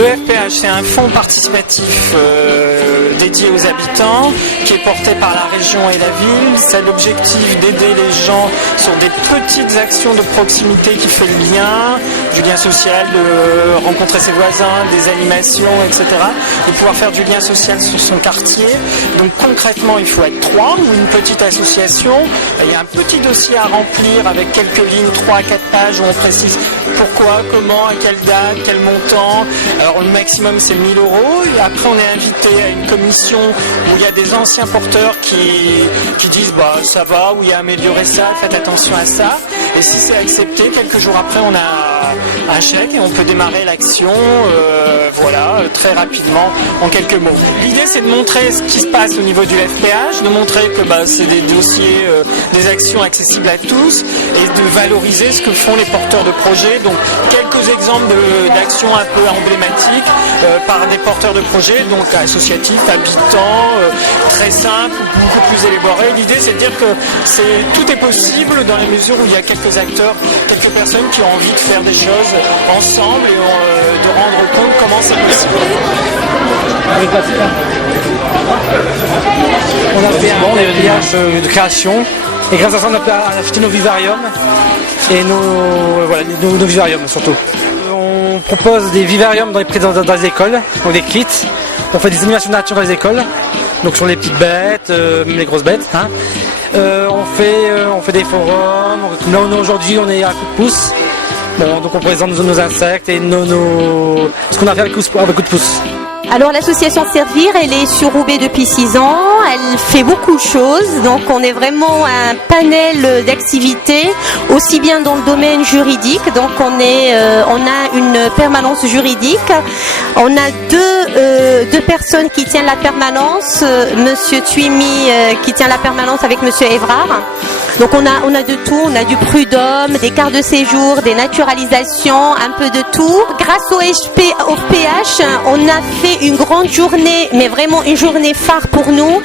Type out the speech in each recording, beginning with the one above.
Le FPH, c'est un fonds participatif dédié aux habitants qui est porté par la région et la ville. C'est l'objectif d'aider les gens sur des petites actions de proximité qui fait du lien social, de rencontrer ses voisins, des animations, etc. Et pouvoir faire du lien social sur son quartier. Donc concrètement, il faut être 3 ou une petite association. Il y a un petit dossier à remplir avec quelques lignes, 3 à 4 pages où on précise pourquoi, comment, à quelle date, quel montant. Alors le maximum c'est 1 000 €. Et après on est invité à une commission où il y a des anciens porteurs qui disent bah ça va, ou il y a amélioré ça, faites attention à ça. Et si c'est accepté, quelques jours après on a un chèque et on peut démarrer l'action très rapidement en quelques mots. L'idée c'est de montrer ce qui se passe au niveau du FPH, de montrer que c'est des dossiers, des actions accessibles à tous et de valoriser ce que font les porteurs de projets. Donc quelques exemples d'actions un peu emblématiques par des porteurs de projets, donc associatifs, habitants, très simples, beaucoup plus élaborés. L'idée c'est de dire que tout est possible dans la mesure où il y a quelques acteurs, quelques personnes qui ont envie de faire des choses ensemble et de rendre compte comment c'est possible. On a fait un voyage de création et grâce à ça on a acheté nos vivariums et nos vivariums surtout. On propose des vivariums dans les écoles, donc des kits. On fait des animations de nature dans les écoles, donc sur les petites bêtes, même les grosses bêtes. On fait des forums. Là aujourd'hui on est à coup de pouce. Donc on présente nos insectes et ce qu'on a fait avec coup de pouce. Alors l'association Servir, elle est sur Roubaix depuis 6 ans, elle fait beaucoup de choses, donc on est vraiment un panel d'activités, aussi bien dans le domaine juridique, donc on a une permanence juridique, on a deux personnes qui tiennent la permanence, Monsieur Tuimi qui tient la permanence avec Monsieur Évrard. Donc on a de tout, on a du prud'homme, des cartes de séjour, des naturalisations, un peu de tout. Grâce au PH, on a fait une grande journée, mais vraiment une journée phare pour nous,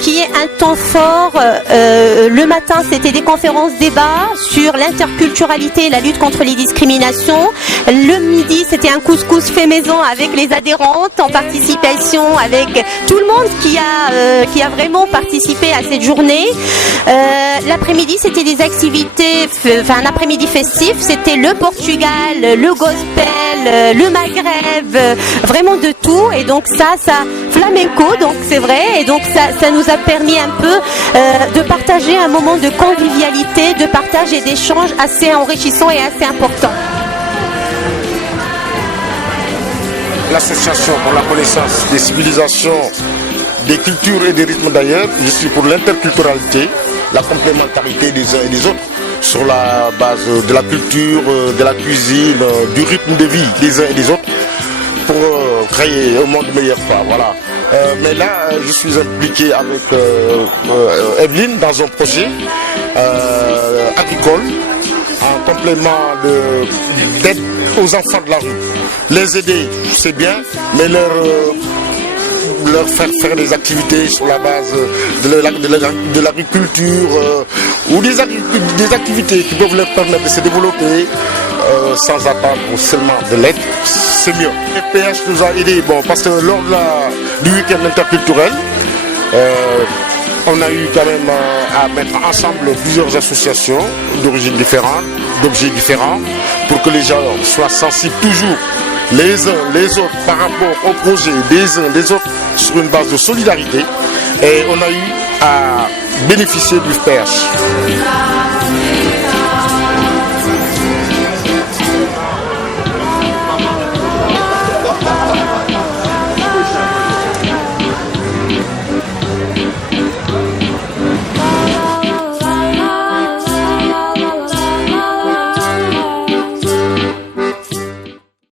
qui est un temps fort. Le matin, c'était des conférences débats sur l'interculturalité et la lutte contre les discriminations. Le midi, c'était un couscous fait maison avec les adhérentes en participation, avec tout le monde qui a vraiment participé à cette journée. L'après-midi, c'était des activités, un après-midi festif, c'était le Portugal, le gospel, le Maghreb, vraiment de tout. Et donc ça flamenco, donc c'est vrai. Et donc ça nous a permis un peu de partager un moment de convivialité, de partage et d'échange assez enrichissant et assez important. L'association pour la connaissance des civilisations, des cultures et des rythmes d'ailleurs, je suis pour l'interculturalité, la complémentarité des uns et des autres sur la base de la culture, de la cuisine, du rythme de vie des uns et des autres pour créer un monde meilleur. Voilà. Mais là, je suis impliqué avec Evelyne dans un projet agricole en complément d'aide aux enfants de la rue. Les aider, c'est bien, mais leur faire des activités sur la base de l'agriculture ou des activités qui peuvent leur permettre de se développer sans attendre seulement de l'aide, c'est mieux. Le PH nous a aidés, parce que lors du week-end interculturel, on a eu quand même à mettre ensemble plusieurs associations d'origines différentes, d'objets différents, pour que les gens soient sensibles toujours les uns les autres par rapport au projet des uns des autres sur une base de solidarité, et on a eu à bénéficier du PH.